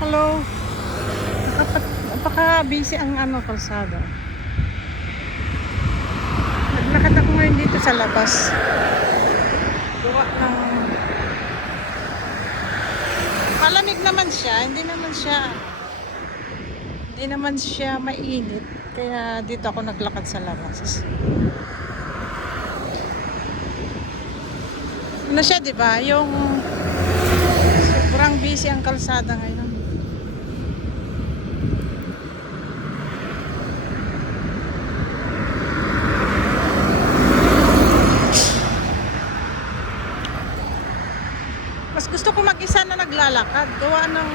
Hello. Napaka-busy ang kalsada. Naglakad ako ngayon dito sa labas. Gawa ng malamig naman siya, hindi naman siya mainit. Kaya dito ako naglakad sa labas. Ano siya, 'di ba? Yung sobrang busy ang kalsada ngayon. Mas gusto ko mag-isa na naglalakad. Gawa ng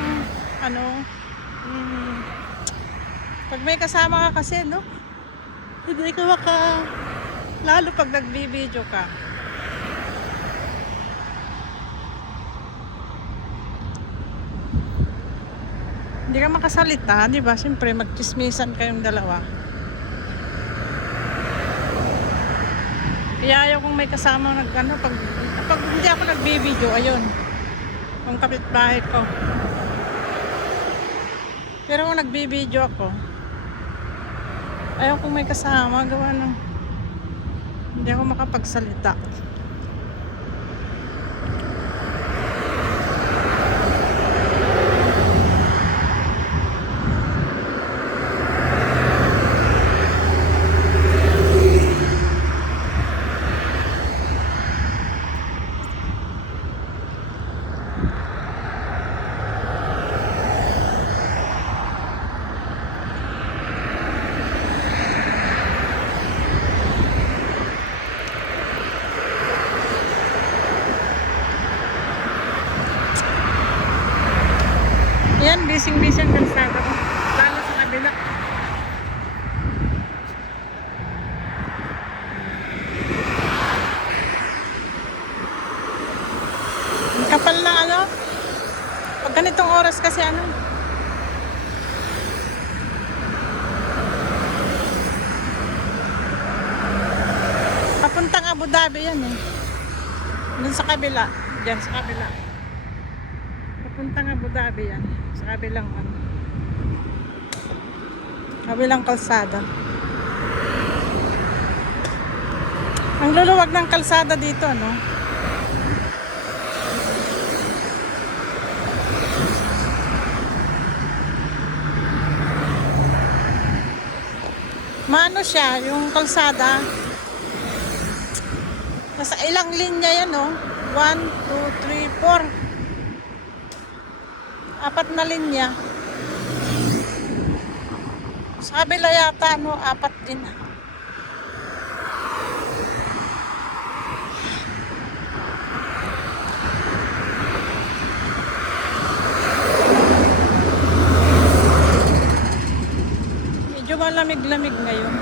pag may kasama ka kasi, no? Hindi ka lalo pag nagbibideo ka. Hindi ka makasalita, di ba? Siyempre, magchismisan kayong dalawa. Kaya ayaw kong may kasama pag hindi ako nagbibideo, ayun. Ang kapitbahay ko. Pero kung nagbibideo ako, ayaw kong may kasama, gawa ng hindi ako makapagsalita. Yan, busy-busy ang kalsada ko. Lalo sa kabila. Ang kapal na pag ganitong oras kasi papuntang Abu Dhabi yan eh. Dun sa kabila. Diyan sa kabila. Papuntang Abu Dhabi yan. Sa kabilang kalsada. Ang luluwag ng kalsada dito, no? Maano siya, yung kalsada. Nasa ilang linya yan, no? 1, 2, 3, 4. 4 na linya. Sa kabila yata, 4 din. Medyo malamig-lamig ngayon.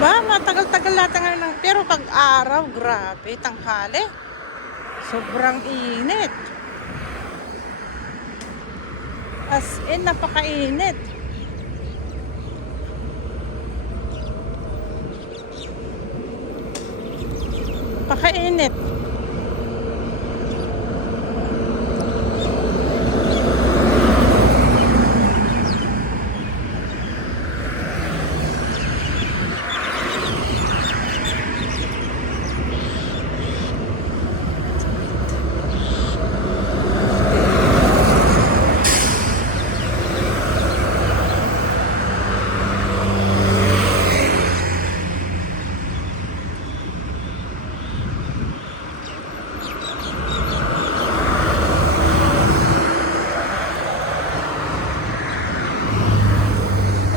Ba, matagal-tagal lahat ngayon. Pero pag araw, grabe, tanghali. Sobrang init. As in, napakainit. Napakainit.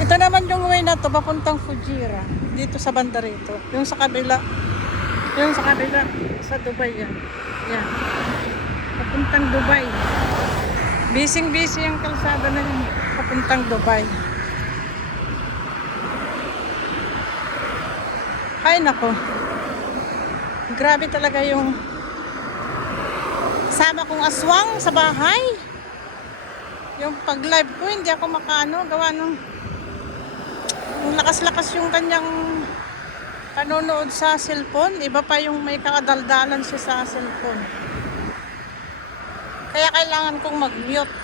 Ito naman yung way na to papuntang Fujairah, dito sa banda rito. Yung sa kabila, sa Dubai yan. Yan. Papuntang Dubai. Busy ang kalsada na yun. Papuntang Dubai. Ay nako. Grabe talaga yung sama kong aswang sa bahay. Yung pag live ko, hindi ako makaano, gawa ng yung lakas-lakas yung kanyang panonood sa cellphone. Iba pa yung may kakadaldalan siya sa cellphone. Kaya kailangan kong mag-mute.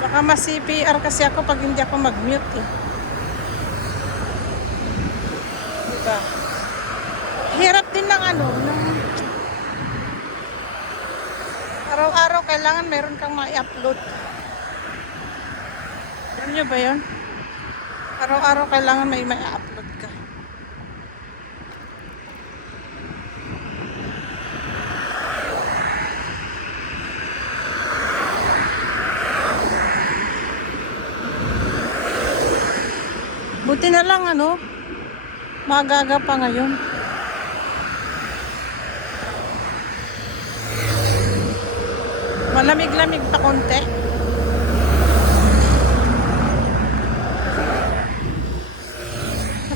Baka mas-CPR kasi ako pag hindi ako mag-mute eh. Diba? Hirap din ng ano, ng araw-araw kailangan meron kang ma-upload. Alam nyo ba yun? Araw-araw kailangan may upload ka. Buti na lang ano, magaga pa ngayon. Malamig-lamig pa konti.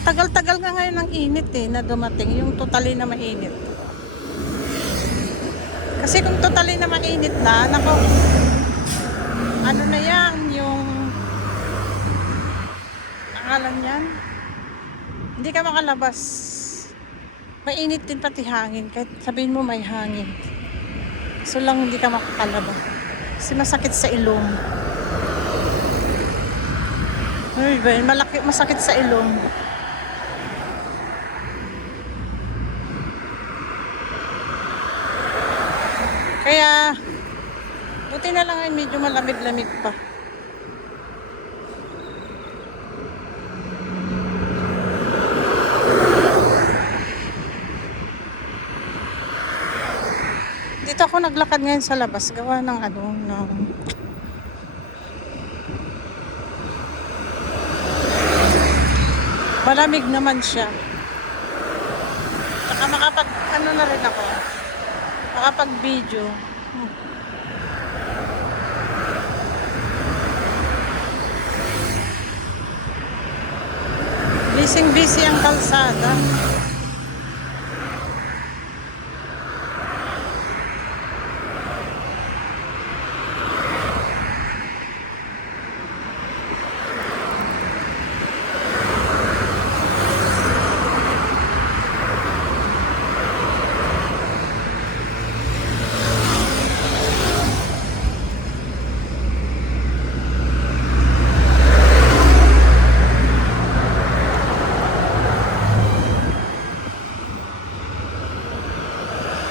Matagal-tagal nga ngayon ang init eh, na dumating. Yung totally na mainit. Kasi kung totally na mainit na, nako, ano na yan, yung pangalan yan, hindi ka makalabas. Mainit din pati hangin, kahit sabihin mo may hangin. So lang hindi ka makakalabas. Kasi masakit sa ilong. Ay ba, masakit sa ilong. Kaya, buti na lang ay medyo malamig-lamig pa. Dito ako naglakad ngayon sa labas, gawa ng ano, ng malamig naman siya. Saka makapag, ano na rin ako, makapag video. Busy ang kalsada.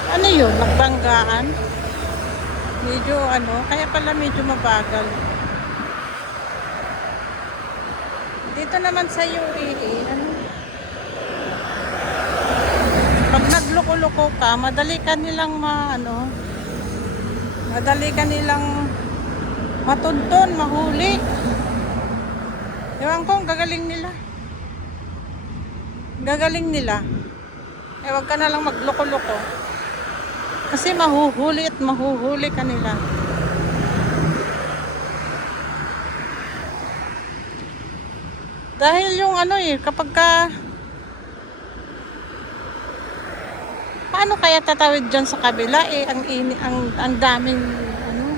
Ano yun? Nagbanggaan? Medyo ano, kaya pala medyo mabagal. Dito naman sa UAE, ano? Pag nagloko-loko ka, madali ka nilang madali ka nilang matuntun, mahuli. Ewan ko, gagaling nila. Gagaling nila. Eh, wag ka na lang magloko-loko. Kasi mahuhuli at mahuhuli ka nila. Dahil yung ano eh, kapag ka paano kaya tatawid dyan sa kabila eh, ang daming ano,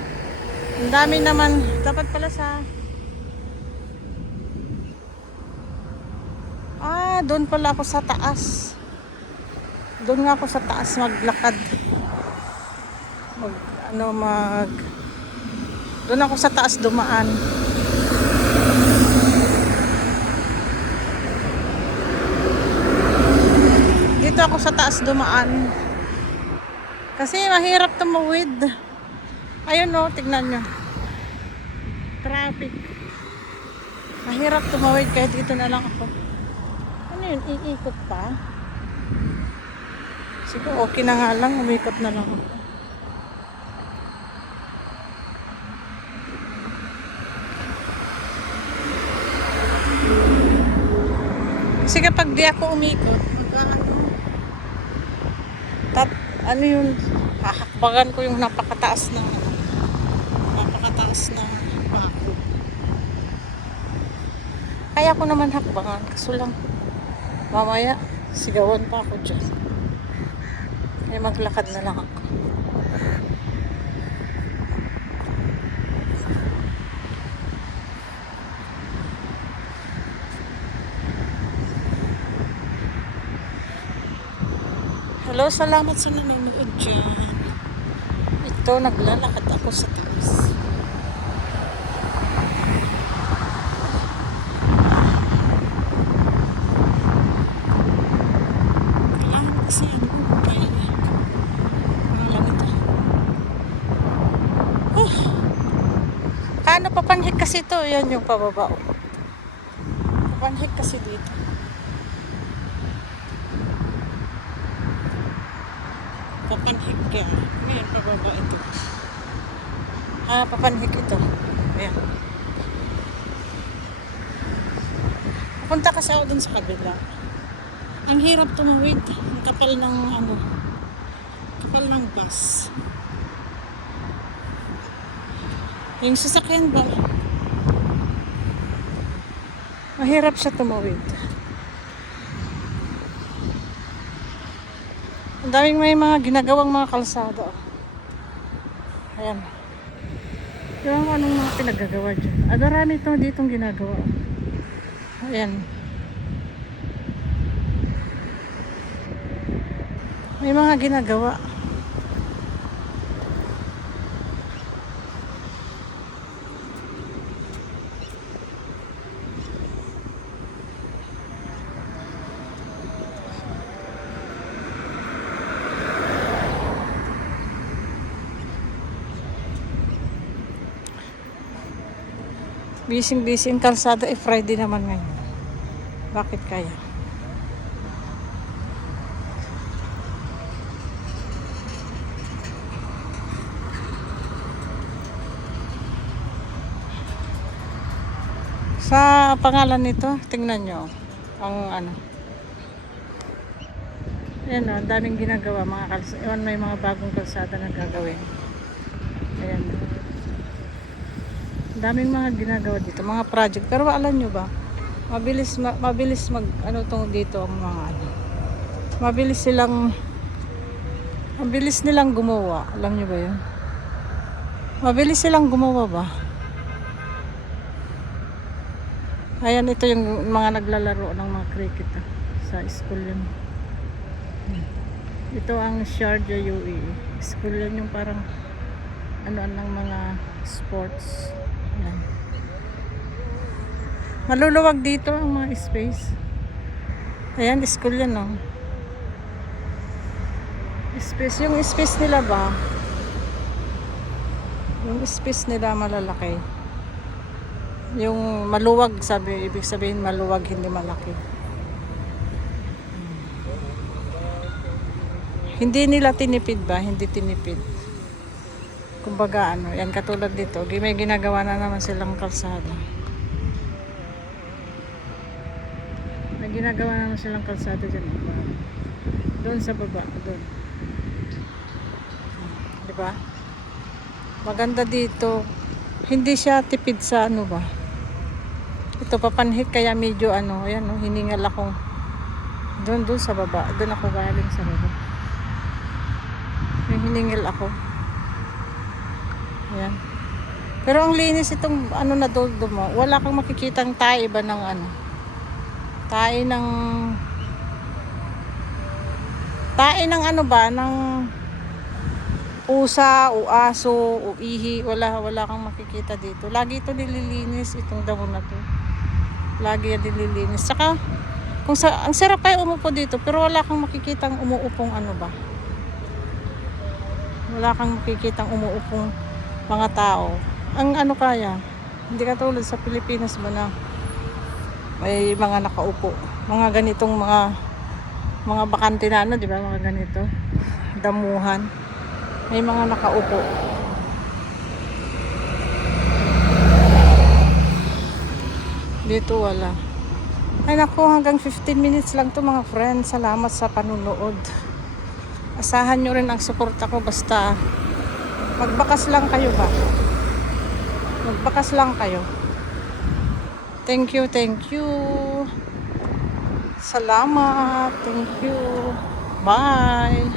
ang dami naman, dapat pala sa doon pala ako sa taas. Doon nga ako sa taas maglakad. Doon ako sa taas dumaan. Dito ako sa taas dumaan. Kasi mahirap tumawid. Ayun o, tignan nyo. Traffic. Mahirap tumawid kahit dito na lang ako. Ano yun? Iikot pa? Siguro okay na nga lang. Umikot na lang ako. Kasi kapag di ako umikot, ano yun, hahakbagan ko yung napakataas na bako. Kaya ko naman hakbangan, kaso lang mamaya sigawan pa ako dyan. Ay maglakad na lang ako. Hello, salamat sa nanonood dyan. Ito, naglalakad ako sa taas. Kailangan kasi ano ko kaya. Pangalan ito. Paano papanhik kasi ito? Yan yung pababa. Papanhik kasi dito. Papanhik ka. Ngayon, pababa ito. Papanhik ito. Ayan. Punta kasi ako dun sa kabila. Ang hirap tumawid. Ang kapal ng kapal ng bus. Yung sasakyan ba? Mahirap siya tumawid. Ang daming may mga ginagawang mga kalsada. Ayan. Yung anong mga pinagagawa dyan. Marami ito ditong ginagawa. Ayan. May mga ginagawa. Busy ang kalsada, Friday naman ngayon. Bakit kaya? Sa pangalan nito, tingnan nyo ang ayan o, daming ginagawa mga kalsada. May mga bagong kalsada na gagawin. Ayan. Daming mga ginagawa dito, mga project. Pero alam nyo ba, mabilis mag tong dito ang mga mabilis nilang gumawa. Alam nyo ba yun? Mabilis silang gumawa ba? Ayan, ito yung mga naglalaro ng mga cricket sa school yun. Ito ang Sharjah UAE. School yun yung parang ng mga sports. Ayan. Maluluwag dito ang mga space. Ayan, school yan, no? Space. Yung space nila ba? Yung space nila malalaki. Yung maluwag, ibig sabihin maluwag, hindi malaki. Hindi nila tinipid ba? Hindi tinipid. Kumbaga yan katulad dito, may ginagawa na naman silang kalsada. May ginagawa naman silang kalsada dyan. Doon sa baba, doon. Diba? Maganda dito. Hindi siya tipid sa ba? Ito papanhik kaya medyo ayan hiningal ako. Doon sa baba. Doon ako galing sa baba. Hiningal ako. Ayan. Pero ang linis itong na doldo mo. Wala kang makikitang tae ba ng tae ng ng pusa o aso o ihi. Wala kang makikita dito. Lagi ito nililinis itong damo na to. Lagi yan nililinis. Saka ang sarap kayo umupo dito pero wala kang makikitang umuupong ba. Wala kang makikitang umuupong mga tao. Ang kaya, hindi katulad sa Pilipinas ba na may mga nakaupo. Mga ganitong mga bakante na di ba? Mga ganito. Damuhan. May mga nakaupo. Dito wala. Ay naku, hanggang 15 minutes lang to mga friends. Salamat sa panunood. Asahan nyo rin ang suporta ko basta magbakas lang kayo ba? Magbakas lang kayo. Thank you. Salamat. Thank you. Bye.